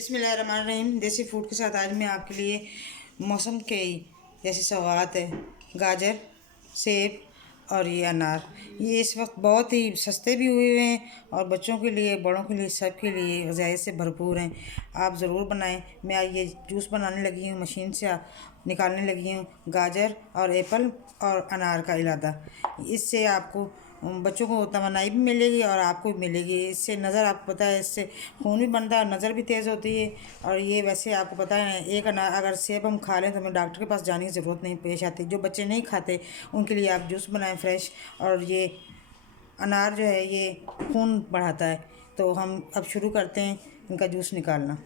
बिस्मिल्लाहिर्रहमानिर्रहीम। देसी फूड के साथ आज मैं आपके लिए मौसम के जैसे सौगात है, गाजर, सेब और ये अनार। ये इस वक्त बहुत ही सस्ते भी हुए हुए हैं और बच्चों के लिए, बड़ों के लिए, सब के लिए ग़िज़ाइत से भरपूर हैं। आप ज़रूर बनाएं। मैं आज ये जूस बनाने लगी हूँ, मशीन से निकालने लगी हूँ गाजर और एप्पल और अनार का इलादा। इससे आपको बच्चों को तवानाई भी मिलेगी और आपको भी मिलेगी। इससे नज़र, आपको पता है, इससे खून भी बनता है और नज़र भी तेज़ होती है। और ये वैसे आपको पता है, एक अनार अगर सेब हम खा लें तो हमें डॉक्टर के पास जाने की ज़रूरत नहीं पेश आती। जो बच्चे नहीं खाते उनके लिए आप जूस बनाएं फ्रेश। और ये अनार जो है ये खून बढ़ाता है। तो हम अब शुरू करते हैं इनका जूस निकालना।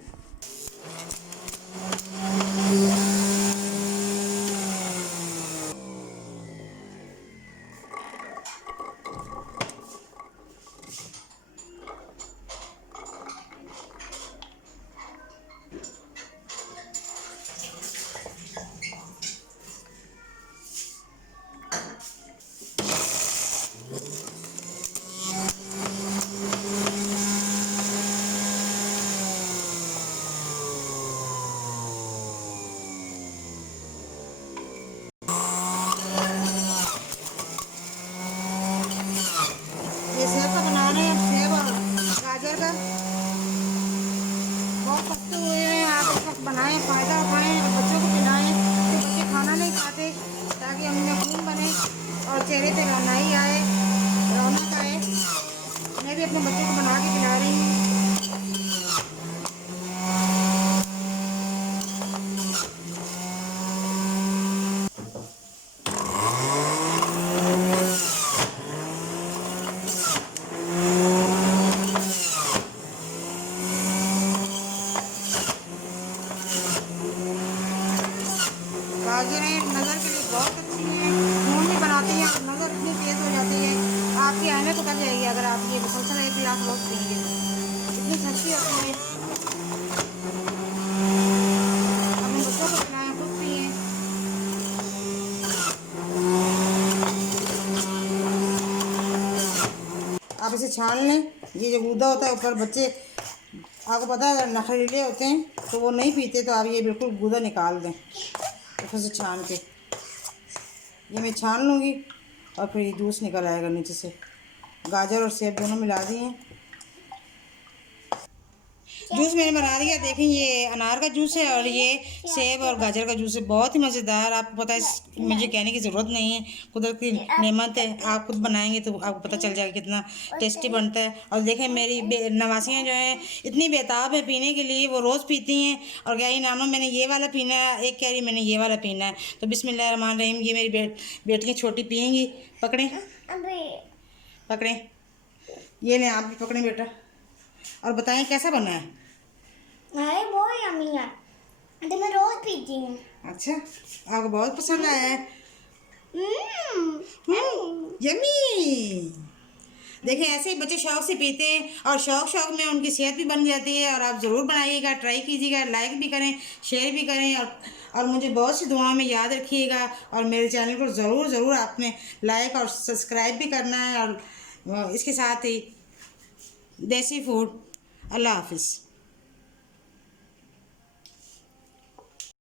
ये सेब का बना रहे हैं, सेब और गाजर का बहुत सस्ते हुए हैं। आप इस वक्त बनाएं, फ़ायदा उठाएं और बच्चों को खिलाएं। तो बच्चे खाना नहीं खाते, ताकि उनमें खून बने और चेहरे पे रोनाई आए, रौनक आए। मैं भी अपने बच्चों को बना के खिला रही हूँ। गाजरें नज़र के लिए बहुत अच्छी हैं, खून भी बनाती हैं और नज़र इतनी तेज़ हो जाती है, आपकी आने को कर जाएगी अगर आप ये मुसलसल एक गिलास रोज़ पिएंगे तो। इतनी सस्ती होती है। अपने बच्चों को खिलाएं, खुद पिएं। आप इसे छान लें। ये जो गूदा होता है ऊपर, बच्चे आपको पता है नखरीले होते हैं तो वो नहीं पीते, तो आप ये बिल्कुल गूदा निकाल दें ऊपर से छान के। ये मैं छान लूँगी और फिर ये जूस निकल आएगा नीचे से। गाजर और सेब दोनों मिला दिए। जूस मैंने बना दिया। देखें, ये अनार का जूस है और ये सेब और गाजर का जूस है। बहुत ही मज़ेदार। आपको पता है, मुझे कहने की ज़रूरत नहीं है, कुदरत की नेमत है। आप खुद बनाएंगे तो आपको पता चल जाएगा कितना टेस्टी बनता है। और देखें, मेरी नवासियाँ जो हैं इतनी बेताब है पीने के लिए, वो रोज़ पीती हैं और कह रही नानो मैंने ये वाला पीना है, एक कह रही मैंने ये वाला पीना है। तो बिस्मिल्लाहिर्रहमानिर्रहीम, ये मेरी बेटियाँ छोटी पिएंगी। पकड़ें पकड़ें, ये लें, आप भी पकड़ें बेटा, और बताएं कैसा बना है। अरे बहुत यम्मी है, तो मैं रोज पीती हूँ। अच्छा, आपको बहुत पसंद आया है। यम्मी। देखें, ऐसे ही बच्चे शौक से पीते हैं और शौक में उनकी सेहत भी बन जाती है। और आप ज़रूर बनाइएगा, ट्राई कीजिएगा, लाइक भी करें, शेयर भी करें और मुझे बहुत सी दुआओं में याद रखिएगा। और मेरे चैनल को ज़रूर आपने लाइक और सब्सक्राइब भी करना है। और इसके साथ ही देसी फूड। अल्लाह हाफिज़।